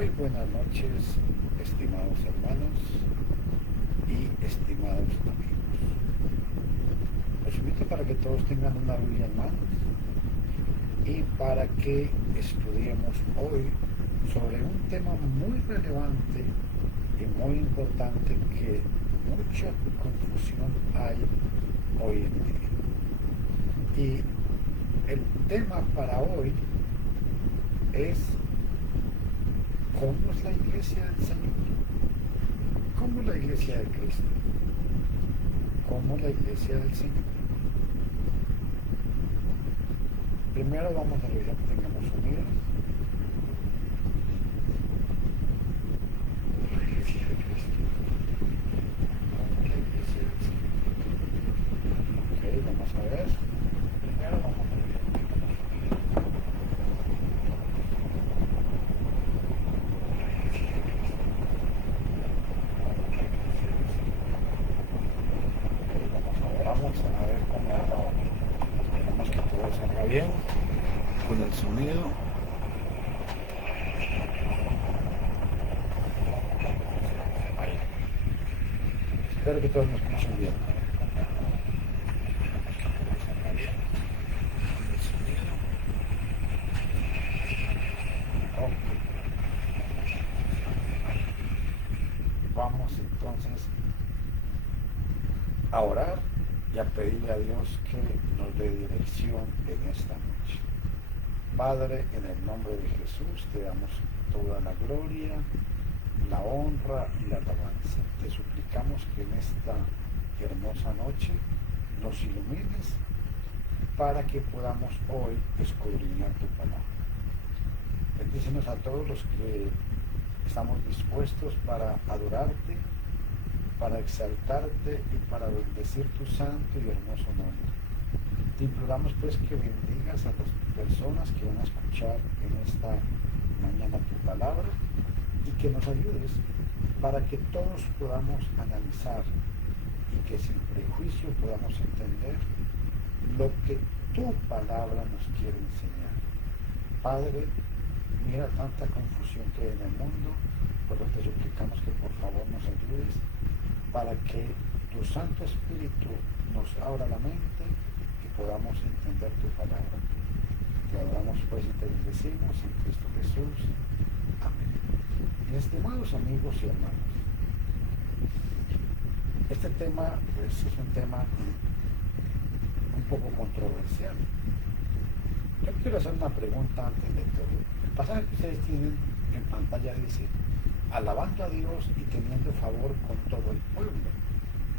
Muy buenas noches, estimados hermanos y estimados amigos. Los invito para que todos tengan una Biblia en manos y para que estudiemos hoy sobre un tema muy relevante y muy importante que mucha confusión hay hoy en día. Y el tema para hoy es: ¿cómo es la iglesia del Señor? ¿Cómo es la iglesia de Cristo? ¿Cómo es la iglesia del Señor? Primero vamos a revisar que tengamos unidos. La iglesia de Cristo. ¿Cómo es la iglesia del Señor? Ok, vamos a ver. Primero vamos a revisar que tengamos unidos. Vamos a ver cómo esperamos que todo salga bien con el sonido. Ahí. Espero que todos nos escuchen bien. Okay. Vamos entonces a orar y a pedirle a Dios que nos dé dirección en esta noche. Padre, en el nombre de Jesús te damos toda la gloria, la honra y la alabanza. Te suplicamos que en esta hermosa noche nos ilumines para que podamos hoy escudriñar tu palabra. Bendícenos a todos los que estamos dispuestos para adorarte, para exaltarte y para bendecir tu santo y hermoso nombre. Te imploramos pues que bendigas a las personas que van a escuchar en esta mañana tu palabra y que nos ayudes para que todos podamos analizar y que sin prejuicio podamos entender lo que tu palabra nos quiere enseñar. Padre, mira tanta confusión que hay en el mundo, por lo que te suplicamos que por favor nos ayudes para que tu Santo Espíritu nos abra la mente y podamos entender tu palabra. Te adoramos pues y te bendecimos en Cristo Jesús. Amén. Mis estimados amigos y hermanos, este tema pues es un tema un poco controversial. Yo quiero hacer una pregunta antes de todo. El pasaje que ustedes tienen en pantalla dice: alabando a Dios y teniendo favor con todo el pueblo.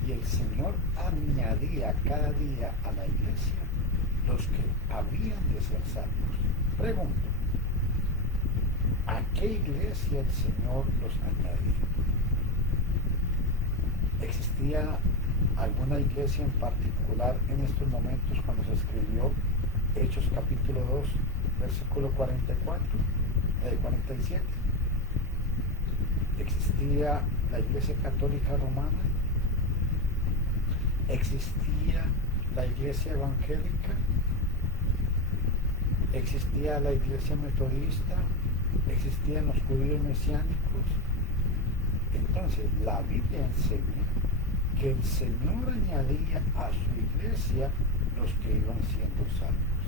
Y el Señor añadía cada día a la iglesia los que habían de ser salvos. Pregunto, ¿a qué iglesia el Señor los añadía? ¿Existía alguna iglesia en particular en estos momentos cuando se escribió Hechos capítulo 2, versículo 47? ¿Existía la Iglesia Católica Romana? ¿Existía la Iglesia Evangélica? ¿Existía la Iglesia Metodista? ¿Existían los judíos mesiánicos? Entonces, la Biblia enseña que el Señor añadía a su iglesia los que iban siendo salvos.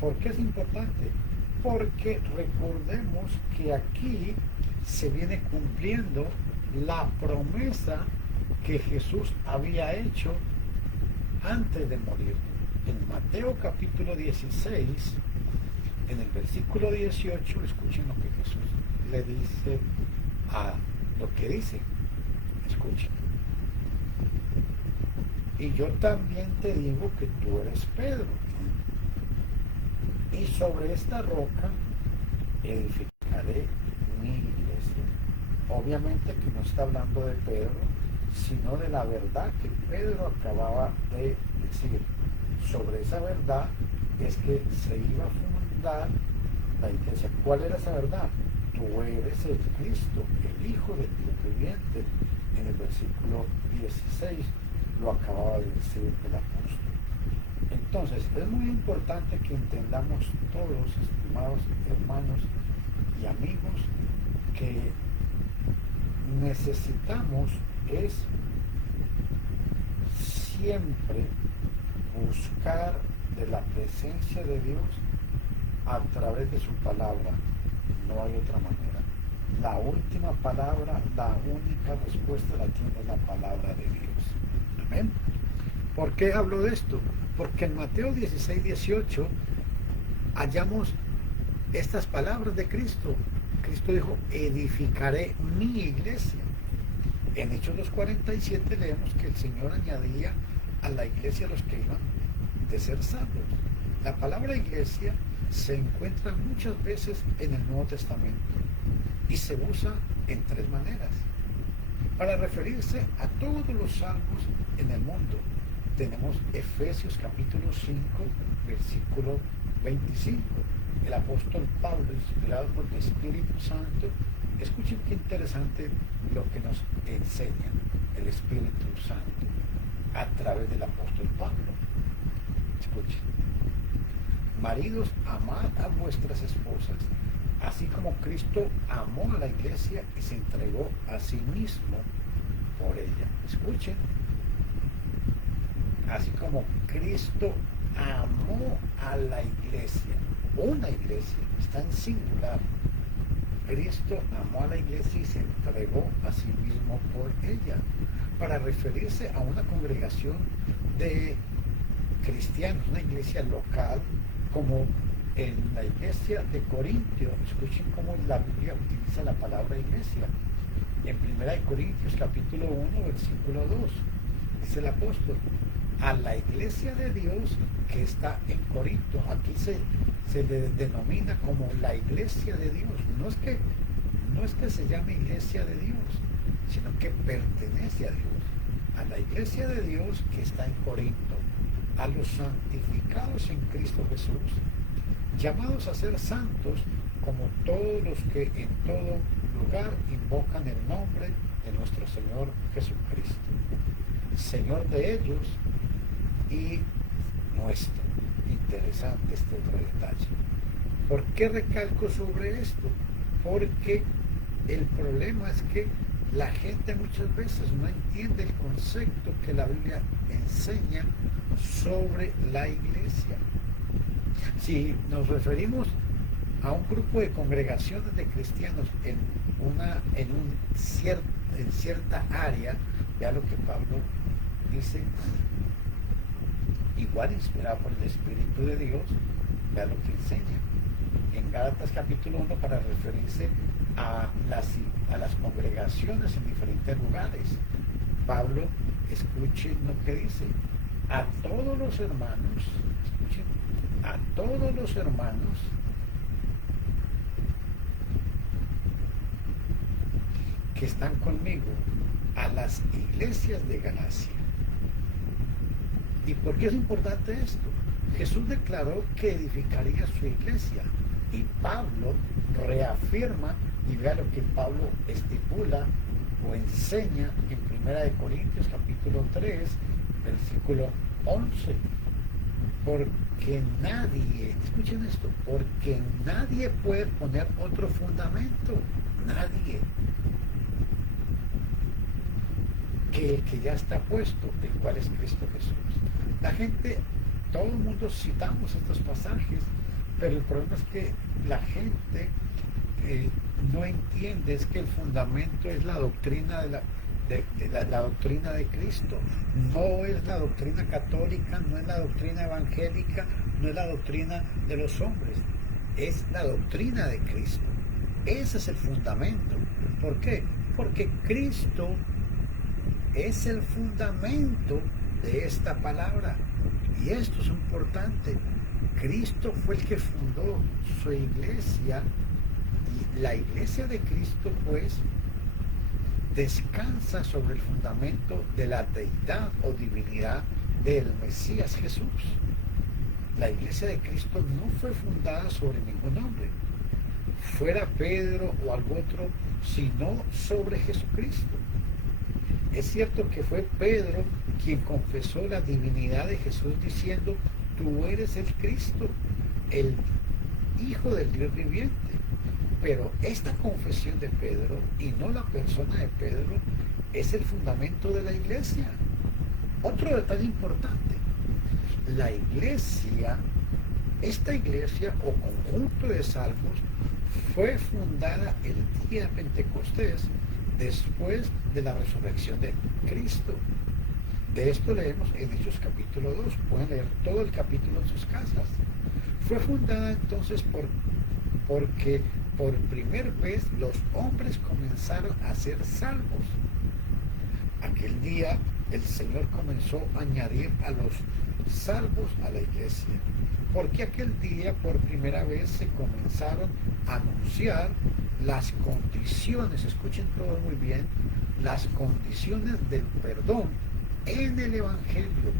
¿Por qué es importante? Porque recordemos que aquí se viene cumpliendo la promesa que Jesús había hecho antes de morir. En Mateo capítulo 16, en el versículo 18, escuchen lo que Jesús le dice a lo que dice. Escuchen. Y yo también te digo que tú eres Pedro, y sobre esta roca edificaré mi iglesia. Obviamente que no está hablando de Pedro, sino de la verdad que Pedro acababa de decir. Sobre esa verdad es que se iba a fundar la iglesia. ¿Cuál era esa verdad? Tú eres el Cristo, el Hijo del Dios viviente. En el versículo 16 lo acababa de decir el apóstol. Entonces, es muy importante que entendamos todos, estimados hermanos y amigos, que necesitamos es siempre buscar de la presencia de Dios a través de su palabra. No hay otra manera. La última palabra, la única respuesta la tiene la palabra de Dios. Amén. ¿Por qué hablo de esto? Porque en Mateo 16, 18 hallamos estas palabras de Cristo. Cristo dijo, edificaré mi iglesia. En Hechos 2:47 leemos que el Señor añadía a la iglesia a los que iban de ser salvos. La palabra iglesia se encuentra muchas veces en el Nuevo Testamento y se usa en tres maneras. Para referirse a todos los salvos en el mundo, tenemos Efesios capítulo 5, versículo 25. El apóstol Pablo, inspirado por el Espíritu Santo, escuchen qué interesante lo que nos enseña el Espíritu Santo a través del apóstol Pablo. Escuchen. Maridos, amad a vuestras esposas, así como Cristo amó a la iglesia y se entregó a sí mismo por ella. Escuchen. Así como Cristo amó a la iglesia, una iglesia, está en singular. Cristo amó a la iglesia y se entregó a sí mismo por ella, para referirse a una congregación de cristianos, una iglesia local, como en la iglesia de Corintio. Escuchen cómo la Biblia utiliza la palabra iglesia. En 1 Corintios capítulo 1, versículo 2, dice el apóstol, a la iglesia de Dios que está en Corinto. Aquí se le denomina como la iglesia de Dios. No es que se llame iglesia de Dios, sino que pertenece a Dios. A la iglesia de Dios que está en Corinto, a los santificados en Cristo Jesús, llamados a ser santos como todos los que en todo lugar invocan el nombre de nuestro Señor Jesucristo, Señor de ellos y nuestro. Interesante este otro detalle. ¿Por qué recalco sobre esto? Porque el problema es que la gente muchas veces no entiende el concepto que la Biblia enseña sobre la iglesia. Si nos referimos a un grupo de congregaciones de cristianos en cierta área, vea lo que Pablo dice, igual inspirado por el Espíritu de Dios, vea lo que enseña en Gálatas capítulo 1 para referirse a las congregaciones en diferentes lugares. Pablo, escuchen lo que dice, a todos los hermanos, escuchen, a todos los hermanos que están conmigo, a las iglesias de Galacia. ¿Y por qué es importante esto? Jesús declaró que edificaría su iglesia y Pablo reafirma, y vea lo que Pablo estipula o enseña en 1 Corintios capítulo 3, versículo 11. Porque nadie, escuchen esto, porque nadie puede poner otro fundamento, nadie, que el que ya está puesto, el cual es Cristo Jesús. La gente, todo el mundo citamos estos pasajes, pero el problema es que la gente no entiende, es que el fundamento es la doctrina la doctrina de Cristo, no es la doctrina católica, no es la doctrina evangélica, no es la doctrina de los hombres, es la doctrina de Cristo. Ese es el fundamento. ¿Por qué? Porque Cristo es el fundamento de esta palabra. Y esto es importante. Cristo fue el que fundó su iglesia, y la iglesia de Cristo, pues, descansa sobre el fundamento de la deidad o divinidad del Mesías Jesús. La iglesia de Cristo no fue fundada sobre ningún hombre, fuera Pedro o algún otro, sino sobre Jesucristo. Es cierto que fue Pedro quien confesó la divinidad de Jesús diciendo: tú eres el Cristo, el Hijo del Dios viviente. Pero esta confesión de Pedro y no la persona de Pedro es el fundamento de la iglesia. Otro detalle importante, la iglesia, esta iglesia o conjunto de salmos fue fundada el día de Pentecostés después de la resurrección de Cristo. De esto leemos en Hechos capítulo 2, pueden leer todo el capítulo en sus casas. Fue fundada entonces porque por primera vez los hombres comenzaron a ser salvos. Aquel día el Señor comenzó a añadir a los salvos a la iglesia, porque aquel día por primera vez se comenzaron a anunciar las condiciones, escuchen todo muy bien, las condiciones del perdón en el Evangelio.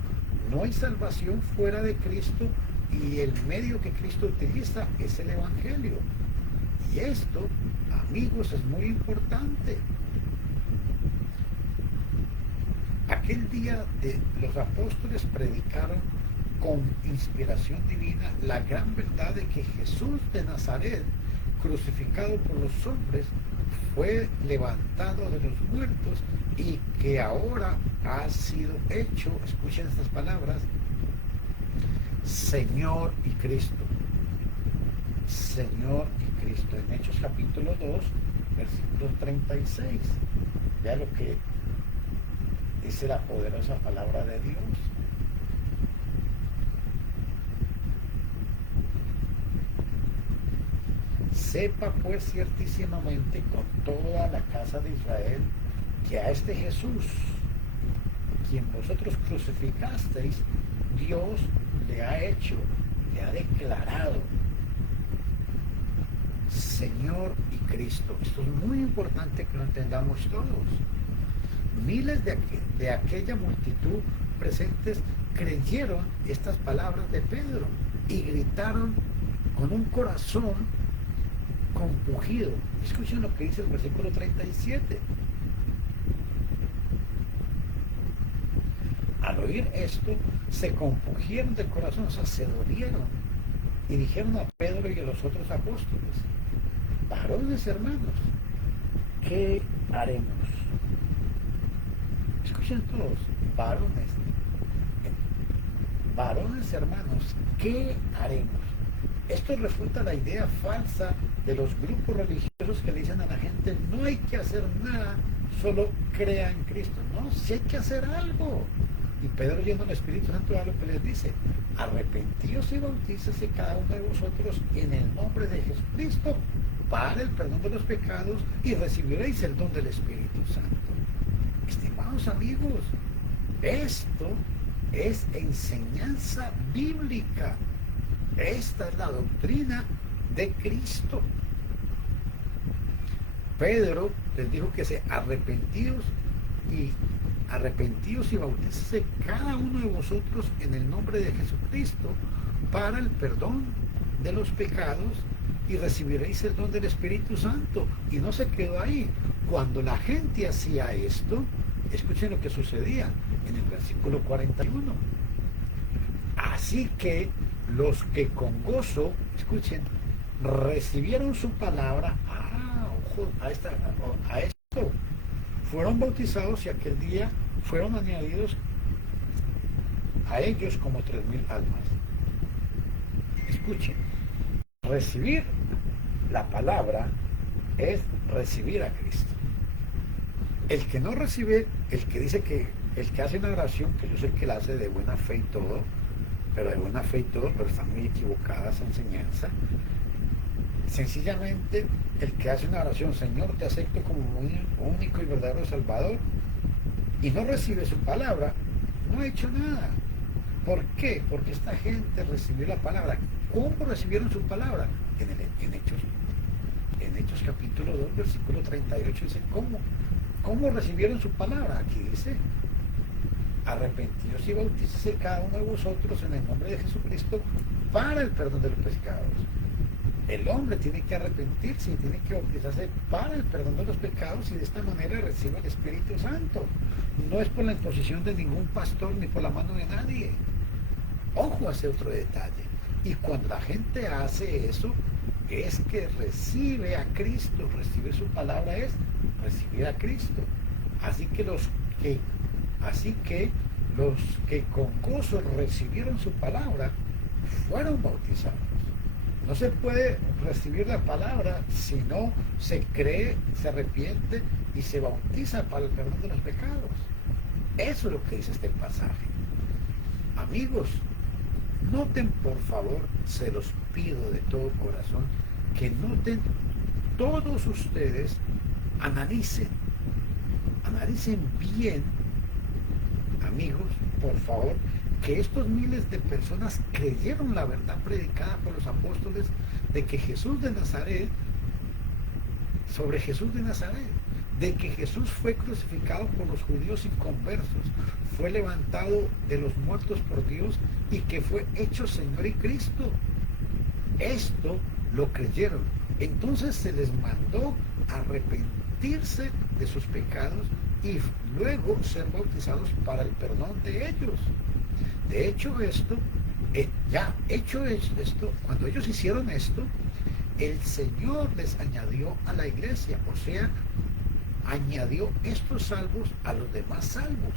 No hay salvación fuera de Cristo y el medio que Cristo utiliza es el Evangelio. Y esto, amigos, es muy importante. Aquel día los apóstoles predicaron con inspiración divina la gran verdad de que Jesús de Nazaret, crucificado por los hombres, fue levantado de los muertos y que ahora ha sido hecho, escuchen estas palabras, Señor y Cristo. Señor y Cristo. En Hechos capítulo 2, versículo 36. Ya lo que dice la poderosa palabra de Dios. Sepa pues ciertísimamente con toda la casa de Israel que a este Jesús, quien vosotros crucificasteis, Dios le ha hecho, le ha declarado Señor y Cristo. Esto es muy importante que lo entendamos todos. Miles de aquella multitud presentes creyeron estas palabras de Pedro y gritaron con un corazón compungido. Escuchen lo que dice el versículo 37. Al oír esto, se compungieron de corazón, o sea, se dolieron y dijeron a Pedro y a los otros apóstoles: varones hermanos, ¿qué haremos? Escuchen todos, varones hermanos, ¿qué haremos? Esto refuta la idea falsa de los grupos religiosos que le dicen a la gente: no hay que hacer nada, solo crea en Cristo. No, sí hay que hacer algo. Y Pedro, lleno del Espíritu Santo, a lo que les dice: arrepentíos y bautícese cada uno de vosotros en el nombre de Jesucristo para el perdón de los pecados y recibiréis el don del Espíritu Santo. Estimados amigos, esto es enseñanza bíblica. Esta es la doctrina de Cristo. Pedro les dijo que se arrepentíos y bautícese cada uno de vosotros en el nombre de Jesucristo para el perdón de los pecados y recibiréis el don del Espíritu Santo. Y no se quedó ahí. Cuando la gente hacía esto, escuchen lo que sucedía en el versículo 41. Así que los que con gozo, escuchen, recibieron su palabra, ojo a esto, fueron bautizados y aquel día fueron añadidos a ellos como 3,000 almas. Escuchen, recibir la palabra es recibir a Cristo. El que no recibe, el que dice que, el que hace una oración, que yo sé que la hace de buena fe y todo, pero está muy equivocada esa enseñanza. Sencillamente, el que hace una oración: Señor, te acepto como mi único y verdadero Salvador, y no recibe su palabra, no ha hecho nada. ¿Por qué? Porque esta gente recibió la palabra. ¿Cómo recibieron su palabra? En Hechos capítulo 2, versículo 38 dice, ¿cómo recibieron su palabra? Aquí dice: arrepentíos y bautícese cada uno de vosotros en el nombre de Jesucristo para el perdón de los pecados. El hombre tiene que arrepentirse y tiene que bautizarse para el perdón de los pecados, y de esta manera recibe el Espíritu Santo. No es por la imposición de ningún pastor ni por la mano de nadie. Ojo a ese otro detalle. Y cuando la gente hace eso, es que recibe a Cristo. Recibir su palabra es recibir a Cristo. Así que los que con gozo recibieron su palabra fueron bautizados. No se puede recibir la palabra si no se cree, se arrepiente y se bautiza para el perdón de los pecados. Eso es lo que dice este pasaje. Amigos, noten por favor, se los pido de todo corazón, que noten, todos ustedes analicen bien, amigos, por favor, que estos miles de personas creyeron la verdad predicada por los apóstoles de que Jesús de Nazaret, sobre Jesús de Nazaret, de que Jesús fue crucificado por los judíos inconversos, fue levantado de los muertos por Dios y que fue hecho Señor y Cristo. Esto lo creyeron. Entonces se les mandó arrepentirse de sus pecados y luego ser bautizados para el perdón de ellos. De hecho esto, cuando ellos hicieron esto, el Señor les añadió a la iglesia, o sea, añadió estos salvos a los demás salvos.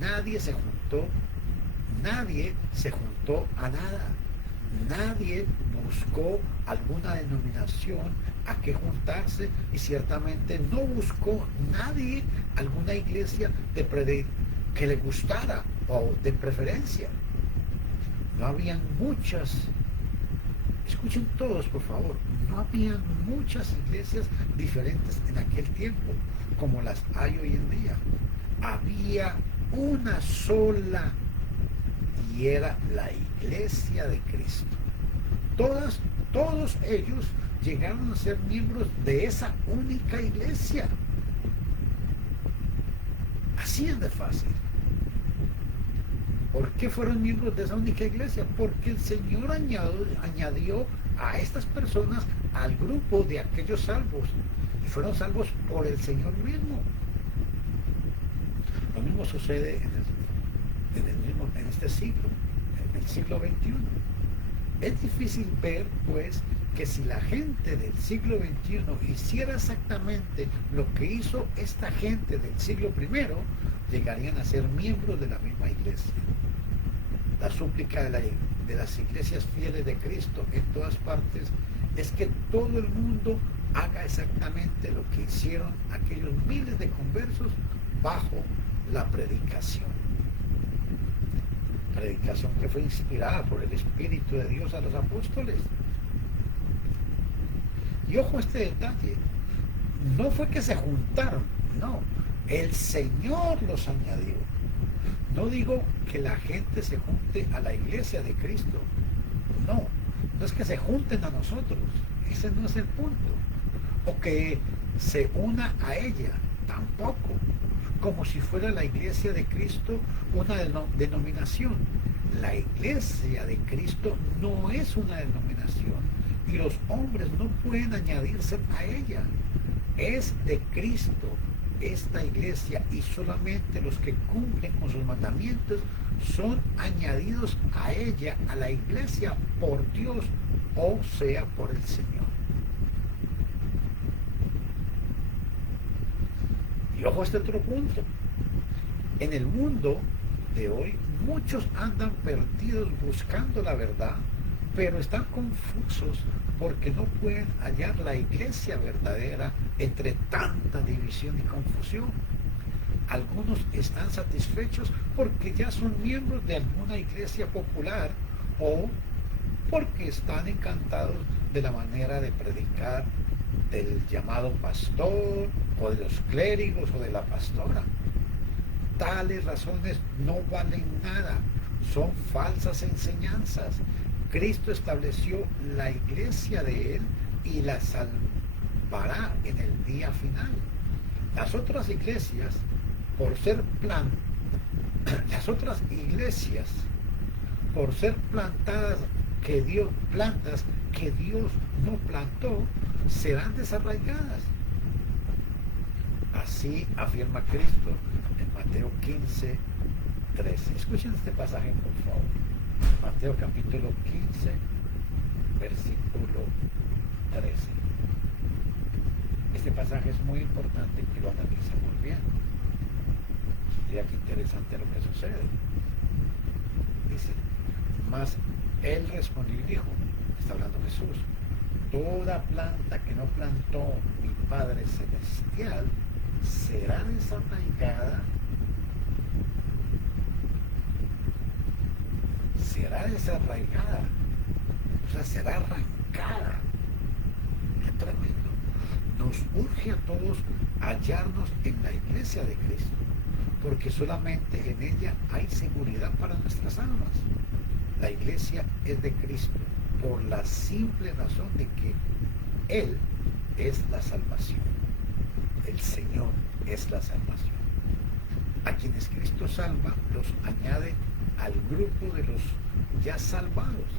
Nadie se juntó a nada. Nadie buscó alguna denominación a que juntarse y ciertamente no buscó nadie alguna iglesia que le gustara o de preferencia. No habían muchas, escuchen todos por favor, no habían muchas iglesias diferentes en aquel tiempo como las hay hoy en día. Había una sola y era la iglesia de Cristo. Todos ellos llegaron a ser miembros de esa única iglesia. Así es de fácil. ¿Por qué fueron miembros de esa única iglesia? Porque el Señor añadió a estas personas al grupo de aquellos salvos y fueron salvos por el Señor mismo. Lo mismo sucede en este siglo, en el siglo XXI. Es difícil ver, pues, que si la gente del siglo XXI hiciera exactamente lo que hizo esta gente del siglo I, llegarían a ser miembros de la misma iglesia. La súplica de las iglesias fieles de Cristo en todas partes es que todo el mundo haga exactamente lo que hicieron aquellos miles de conversos bajo la predicación que fue inspirada por el Espíritu de Dios a los apóstoles. Y ojo a este detalle, no fue que se juntaron, no, el Señor los añadió. No digo que la gente se junte a la iglesia de Cristo, no es que se junten a nosotros, ese no es el punto, o que se una a ella, tampoco, como si fuera la iglesia de Cristo una denominación. La iglesia de Cristo no es una denominación y los hombres no pueden añadirse a ella. Es de Cristo esta iglesia y solamente los que cumplen con sus mandamientos son añadidos a ella, a la iglesia, por Dios, o sea, por el Señor. Y ojo a este otro punto. En el mundo de hoy, muchos andan perdidos buscando la verdad, pero están confusos porque no pueden hallar la iglesia verdadera entre tanta división y confusión. Algunos están satisfechos porque ya son miembros de alguna iglesia popular o porque están encantados de la manera de predicar del llamado pastor o de los clérigos o de la pastora. Tales razones no valen nada, son falsas enseñanzas. Cristo estableció la iglesia de Él y la salvará en el día final. Las otras iglesias, por ser plantas que Dios no plantó, serán desarraigadas. Así afirma Cristo en Mateo 15, 13. Escuchen este pasaje, por favor. Mateo capítulo 15, versículo 13. Este pasaje es muy importante que lo analicemos bien. Mira qué interesante lo que sucede. Dice, mas él respondió y dijo, está hablando Jesús, toda planta que no plantó mi Padre Celestial será desarraigada, o sea, será arrancada. Qué tremendo. Nos urge a todos hallarnos en la iglesia de Cristo, porque solamente en ella hay seguridad para nuestras almas. La iglesia es de Cristo por la simple razón de que Él es la salvación. El Señor es la salvación. A quienes Cristo salva, los añade al grupo de los ya salvados.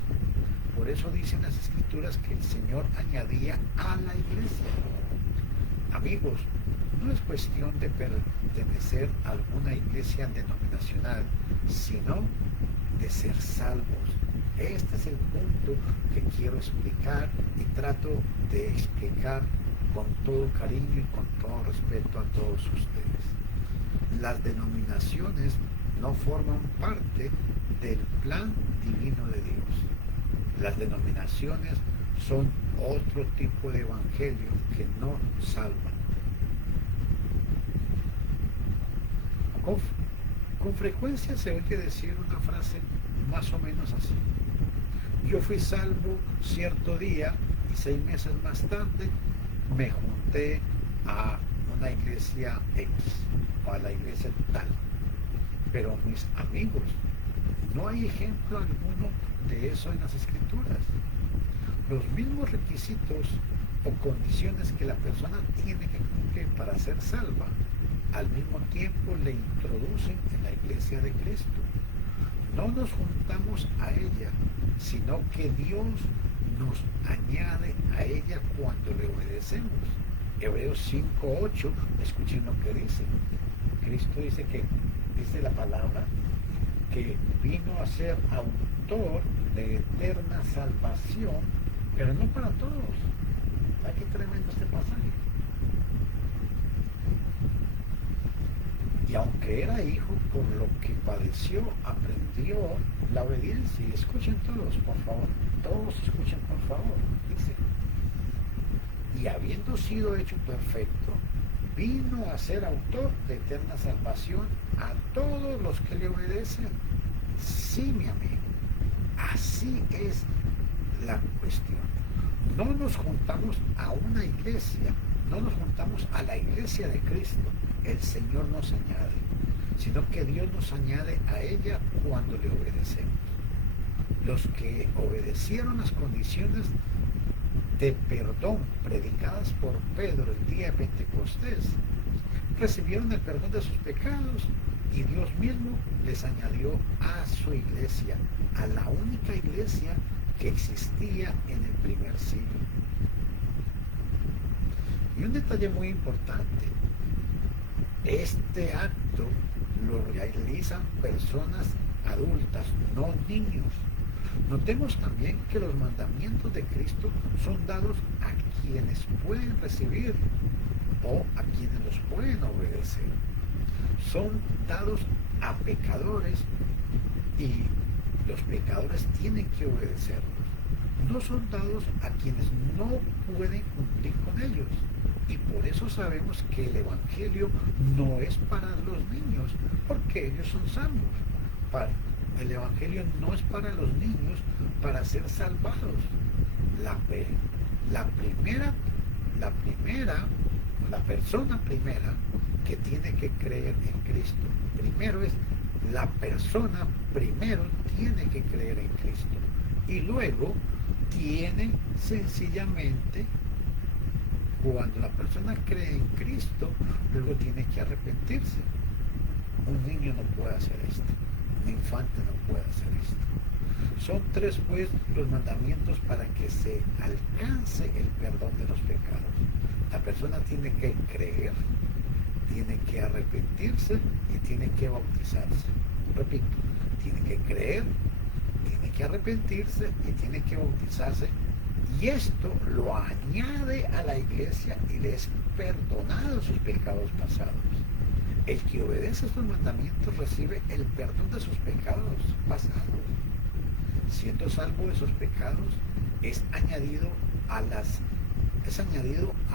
Por eso dicen las Escrituras que el Señor añadía a la iglesia. Amigos, no es cuestión de pertenecer a alguna iglesia denominacional, sino de ser salvos. Este es el punto que quiero explicar y trato de explicar con todo cariño y con todo respeto a todos ustedes. Las denominaciones no forman parte del plan divino de Dios. Las denominaciones son otro tipo de evangelio que no salvan. Con frecuencia se oye decir una frase más o menos así. Yo fui salvo cierto día y 6 meses más tarde me junté a una iglesia X o a la iglesia tal. Pero mis amigos, no hay ejemplo alguno de eso en las Escrituras. Los mismos requisitos o condiciones que la persona tiene que cumplir para ser salva, al mismo tiempo le introducen en la iglesia de Cristo. No nos juntamos a ella, sino que Dios nos añade a ella cuando le obedecemos. Hebreos 5:8, escuchen lo que dice. Cristo dice que, dice la palabra, que vino a ser autor de eterna salvación, pero no para todos. ¿Ay, qué tremendo este pasaje? Y aunque era hijo, por lo que padeció, aprendió la obediencia. Y escuchen todos, por favor. Todos escuchen, por favor. Dice, y habiendo sido hecho perfecto, vino a ser autor de eterna salvación a todos los que le obedecen. Sí, mi amigo, así es la cuestión. No nos juntamos a una iglesia, no nos juntamos a la iglesia de Cristo. El Señor nos añade, sino que Dios nos añade a ella cuando le obedecemos. Los que obedecieron las condiciones de perdón predicadas por Pedro el día de Pentecostés, recibieron el perdón de sus pecados y Dios mismo les añadió a su iglesia, a la única iglesia que existía en el primer siglo. Y un detalle muy importante, este acto lo realizan personas adultas, no niños. Notemos también que los mandamientos de Cristo son dados a quienes pueden recibir o a quienes los pueden obedecer. Son dados a pecadores y los pecadores tienen que obedecerlos. No son dados a quienes no pueden cumplir con ellos. Y por eso sabemos que el Evangelio no es para los niños, porque ellos son salvos. El Evangelio no es para los niños para ser salvados. La persona primera que tiene que creer en Cristo, primero es la persona primero tiene que creer en Cristo y luego tiene sencillamente, cuando la persona cree en Cristo, luego tiene que arrepentirse. Un niño no puede hacer esto, un infante no puede hacer esto. Son 3 pues los mandamientos para que se alcance el perdón de los pecados. La persona tiene que creer, tiene que arrepentirse y tiene que bautizarse. Repito, tiene que creer, tiene que arrepentirse y tiene que bautizarse Y esto lo añade a la iglesia y le es perdonado sus pecados pasados. El que obedece estos mandamientos recibe el perdón de sus pecados pasados. Siendo salvo de sus pecados, es añadido a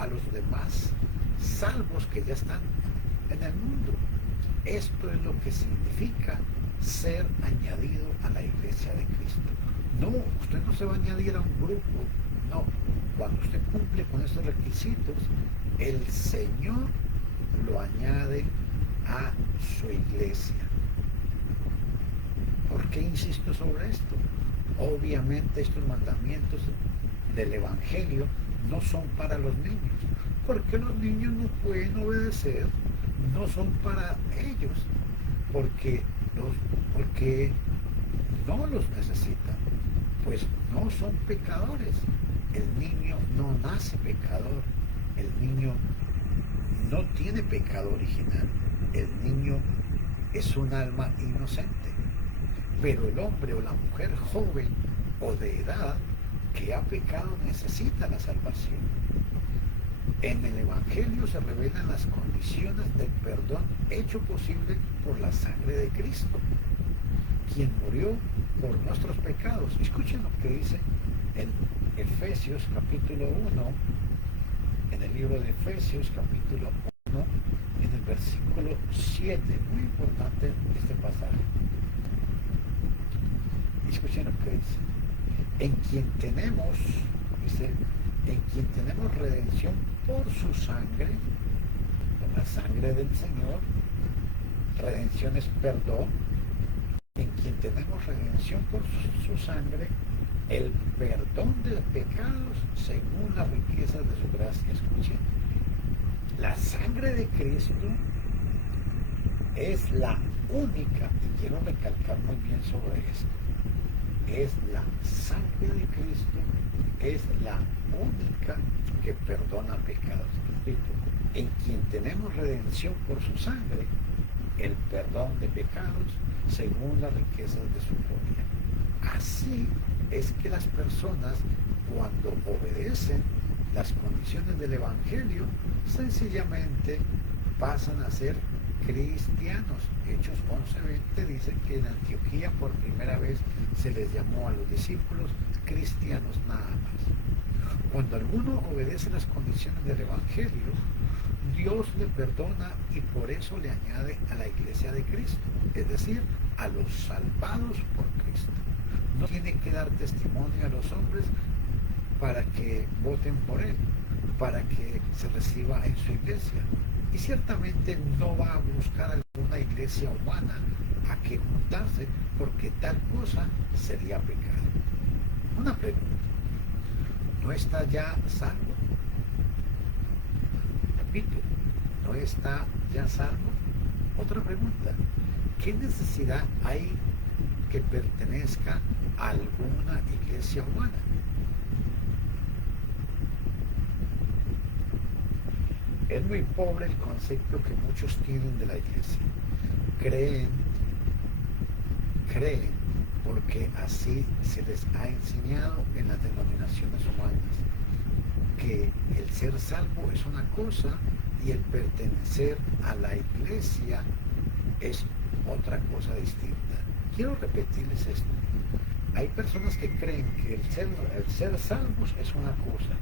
los demás salvos que ya están en el mundo. Esto es lo que significa ser añadido a la iglesia de Cristo. No, usted no se va a añadir a un grupo, no. Cuando usted cumple con estos requisitos, el Señor lo añade a su iglesia. ¿Por qué insisto sobre esto? Obviamente estos mandamientos del Evangelio no son para los niños, porque los niños no pueden obedecer, no son para ellos, porque no los necesitan, pues no son pecadores. El niño no nace pecador, el niño no tiene pecado original, el niño es un alma inocente. Pero el hombre o la mujer joven o de edad que ha pecado necesita la salvación. En el Evangelio se revelan las condiciones del perdón hecho posible por la sangre de Cristo, quien murió por nuestros pecados. Escuchen lo que dice en Efesios capítulo 1, en el libro de Efesios capítulo 1, en el versículo 7, muy importante este pasaje. Escuchen lo que dice. En quien tenemos redención por su sangre, por la sangre del Señor. Redención es perdón. En quien tenemos redención por su sangre, el perdón de pecados según la riqueza de su gracia. Escuchen, la sangre de Cristo es la única, y quiero recalcar muy bien sobre esto, es la sangre de Cristo, es la única que perdona pecados. Repito, en quien tenemos redención por su sangre, el perdón de pecados según las riquezas de su gloria. Así es que las personas, cuando obedecen las condiciones del Evangelio, sencillamente pasan a ser cristianos. Hechos 11:20 dice que en Antioquía por primera vez se les llamó a los discípulos cristianos nada más. Cuando alguno obedece las condiciones del Evangelio, Dios le perdona y por eso le añade a la iglesia de Cristo, es decir, a los salvados por Cristo. No tiene que dar testimonio a los hombres para que voten por él, para que se reciba en su iglesia. Y ciertamente no va a buscar alguna iglesia humana a que juntarse, porque tal cosa sería pecado. Una pregunta: ¿no está ya salvo? Repito, ¿no está ya salvo? Otra pregunta: ¿qué necesidad hay que pertenezca a alguna iglesia humana? Es muy pobre el concepto que muchos tienen de la iglesia. Creen, porque así se les ha enseñado en las denominaciones humanas, que el ser salvo es una cosa y el pertenecer a la iglesia es otra cosa distinta. Quiero repetirles esto. Hay personas que creen que el ser salvos es una cosa,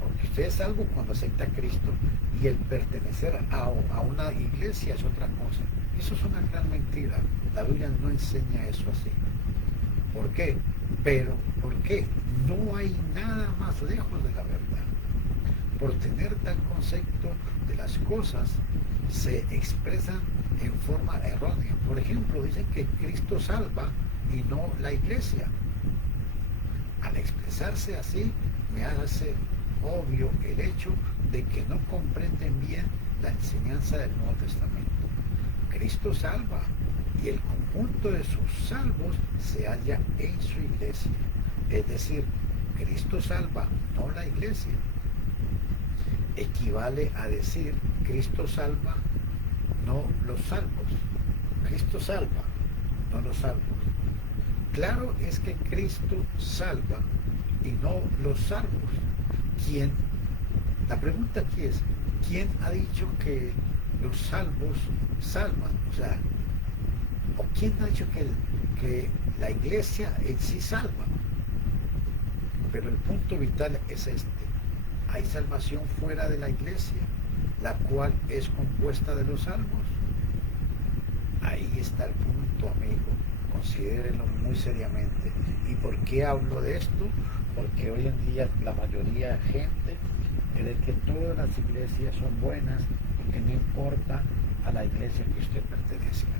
porque usted es salvo cuando acepta a Cristo, y el pertenecer a una iglesia es otra cosa. Eso es una gran mentira. La Biblia no enseña eso así. ¿Por qué? ¿Por qué? No hay nada más lejos de la verdad. Por tener tal concepto de las cosas, se expresan en forma errónea. Por ejemplo, dicen que Cristo salva y no la iglesia. Al expresarse así, me hace obvio el hecho de que no comprenden bien la enseñanza del Nuevo Testamento. Cristo salva y el conjunto de sus salvos se halla en su iglesia. Es decir, Cristo salva, no la iglesia. Equivale a decir Cristo salva, no los salvos. Cristo salva, no los salvos. Claro es que Cristo salva, y no los salvos. ¿Quién? La pregunta aquí es, ¿quién ha dicho que los salvos salvan? O sea, ¿o quién ha dicho que la iglesia en sí salva? Pero el punto vital es este. Hay salvación fuera de la iglesia, la cual es compuesta de los salvos. Ahí está el punto, amigo. Considérenlo muy seriamente. ¿Y por qué hablo de esto? Porque hoy en día la mayoría de gente cree que todas las iglesias son buenas y que no importa a la iglesia que usted pertenezca.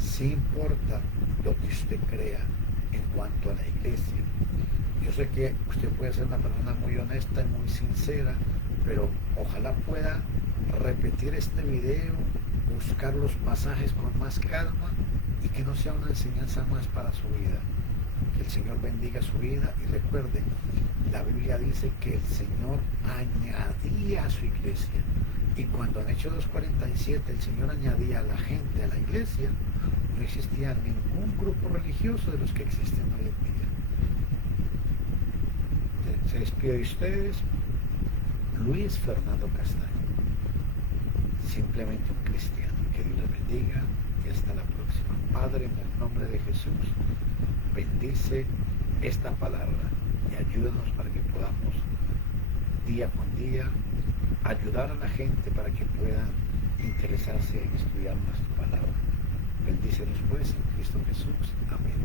Sí importa lo que usted crea en cuanto a la iglesia. Yo sé que usted puede ser una persona muy honesta y muy sincera, pero ojalá pueda repetir este video, buscar los pasajes con más calma y que no sea una enseñanza más para su vida. Que el Señor bendiga su vida y recuerden, la Biblia dice que el Señor añadía a su iglesia. Y cuando en Hechos 2:47 el Señor añadía a la gente a la iglesia, no existía ningún grupo religioso de los que existen hoy en día. Se despide de ustedes, Luis Fernando Castaño, simplemente un cristiano. Que Dios les bendiga y hasta la próxima. Padre, en el nombre de Jesús, bendice esta palabra y ayúdanos para que podamos día con día ayudar a la gente para que puedan interesarse en estudiar más tu palabra. Bendícenos pues en Cristo Jesús. Amén.